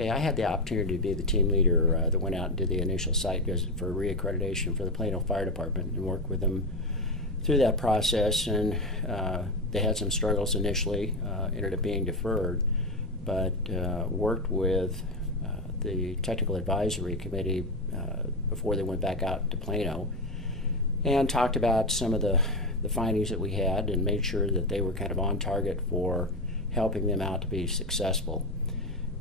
Okay, I had the opportunity to be the team leader that went out and did the initial site visit for reaccreditation for the Plano Fire Department and worked with them through that process. And they had some struggles initially, ended up being deferred, but worked with the Technical Advisory Committee before they went back out to Plano and talked about some of the findings that we had and made sure that they were kind of on target for helping them out to be successful.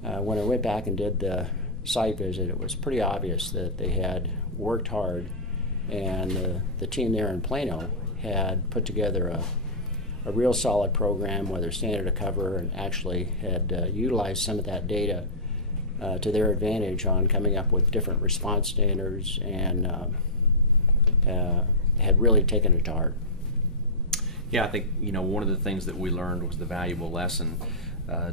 When I went back and did the site visit, it was pretty obvious that they had worked hard, and the team there in Plano had put together a real solid program, whether standard of cover, and actually had utilized some of that data to their advantage on coming up with different response standards, and had really taken it to heart. Yeah, I think one of the things that we learned was the valuable lesson,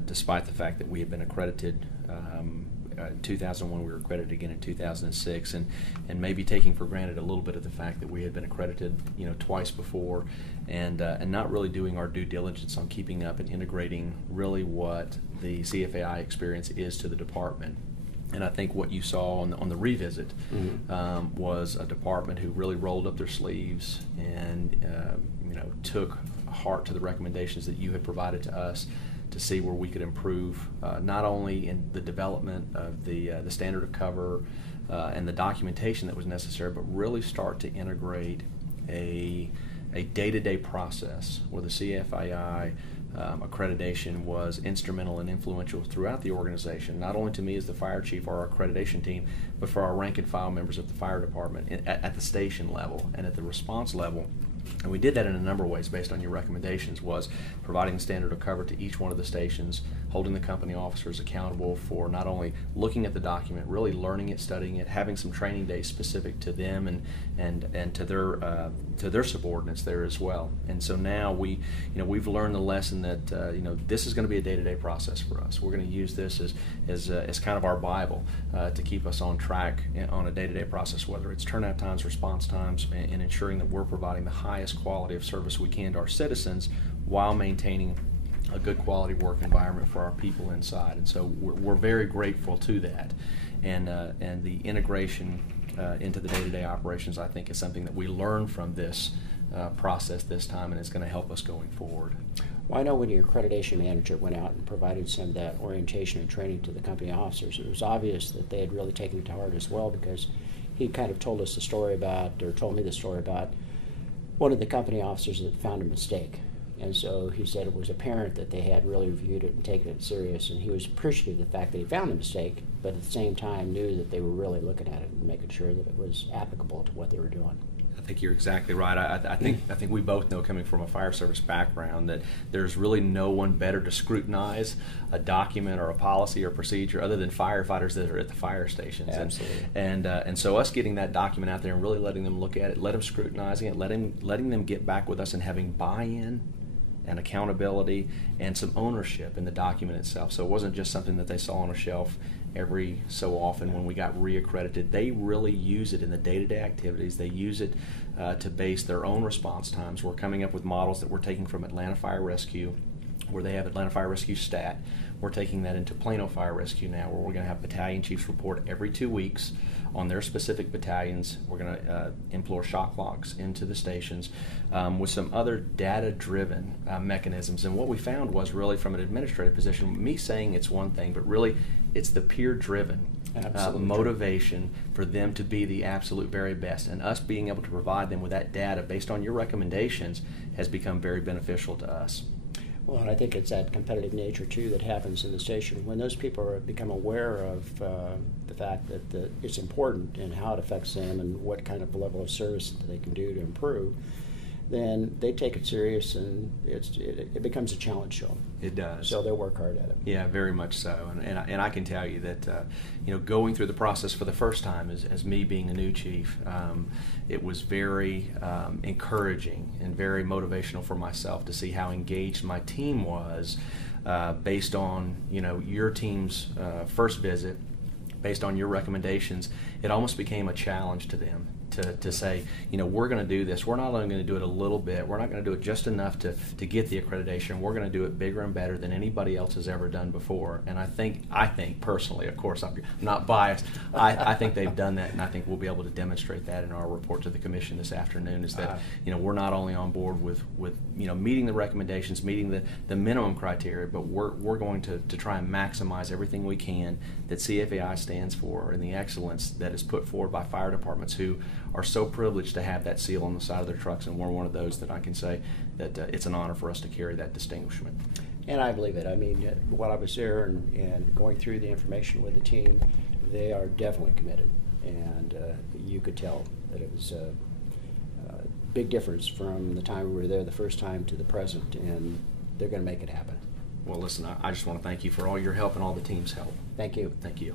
despite the fact that we had been accredited in 2001, we were accredited again in 2006, and maybe taking for granted a little bit of the fact that we had been accredited twice before, and not really doing our due diligence on keeping up and integrating really what the CFAI experience is to the department. And I think what you saw on the revisit was a department who really rolled up their sleeves and took heart to the recommendations that you had provided to us to see where we could improve, not only in the development of the standard of cover and the documentation that was necessary, but really start to integrate a day-to-day process where the CFII accreditation was instrumental and influential throughout the organization, not only to me as the fire chief or our accreditation team, but for our rank and file members of the fire department at the station level and at the response level. And we did that in a number of ways based on your recommendations, was providing the standard of cover to each one of the stations, holding the company officers accountable for not only looking at the document, really learning it, studying it, having some training days specific to them and to their subordinates there as well. And so now we've learned the lesson that this is going to be a day-to-day process for us. We're going to use this as kind of our Bible to keep us on track on a day-to-day process, whether it's turnout times, response times, and ensuring that we're providing the highest quality of service we can to our citizens while maintaining a good quality work environment for our people inside. And so we're very grateful to that. And the integration into the day-to-day operations, I think, is something that we learned from this process this time, and it's going to help us going forward. Well, I know when your accreditation manager went out and provided some of that orientation and training to the company officers, it was obvious that they had really taken it to heart as well, because he kind of told me the story about one of the company officers that found a mistake. And so he said it was apparent that they had really reviewed it and taken it serious, and he was appreciative of the fact that he found the mistake, but at the same time knew that they were really looking at it and making sure that it was applicable to what they were doing. I think you're exactly right. I think we both know, coming from a fire service background, that there's really no one better to scrutinize a document or a policy or procedure other than firefighters that are at the fire stations. Absolutely. And so us getting that document out there and really letting them look at it, let them scrutinizing it, letting them get back with us and having buy-in and accountability and some ownership in the document itself. So it wasn't just something that they saw on a shelf every so often when we got reaccredited. They really use it in the day-to-day activities. They use it to base their own response times. We're coming up with models that we're taking from Atlanta Fire Rescue, where they have Atlanta Fire Rescue STAT. We're taking that into Plano Fire Rescue now, where we're going to have battalion chiefs report every 2 weeks on their specific battalions. We're going to employ shock locks into the stations with some other data-driven mechanisms. And what we found was, really from an administrative position, me saying it's one thing, but really it's the peer-driven motivation for them to be the absolute very best. And us being able to provide them with that data based on your recommendations has become very beneficial to us. Well, and I think it's that competitive nature, too, that happens in the station. When those people become aware of the fact that it's important and how it affects them and what kind of level of service that they can do to improve, then they take it serious, and it becomes a challenge to them. It does. So they'll work hard at it. Yeah, very much so. And I can tell you that going through the process for the first time as me being a new chief, it was very encouraging and very motivational for myself to see how engaged my team was based on your team's first visit, based on your recommendations. It almost became a challenge to them to say, you know, we're going to do this. We're not only going to do it a little bit. We're not going to do it just enough to get the accreditation. We're going to do it bigger and better than anybody else has ever done before. And I think personally, of course, I'm not biased. I think they've done that, and I think we'll be able to demonstrate that in our report to the commission this afternoon. Is that you know, we're not only on board with you know, meeting the recommendations, meeting the minimum criteria, but we're going to try and maximize everything we can that CFAI stands for and the excellence that is put forward by fire departments who are so privileged to have that seal on the side of their trucks, and we're one of those that I can say that it's an honor for us to carry that distinguishment. And I believe it. I mean, while I was there and going through the information with the team, they are definitely committed, and you could tell that it was a big difference from the time we were there the first time to the present, and they're going to make it happen. Well, listen, I just want to thank you for all your help and all the team's help. Thank you. Thank you.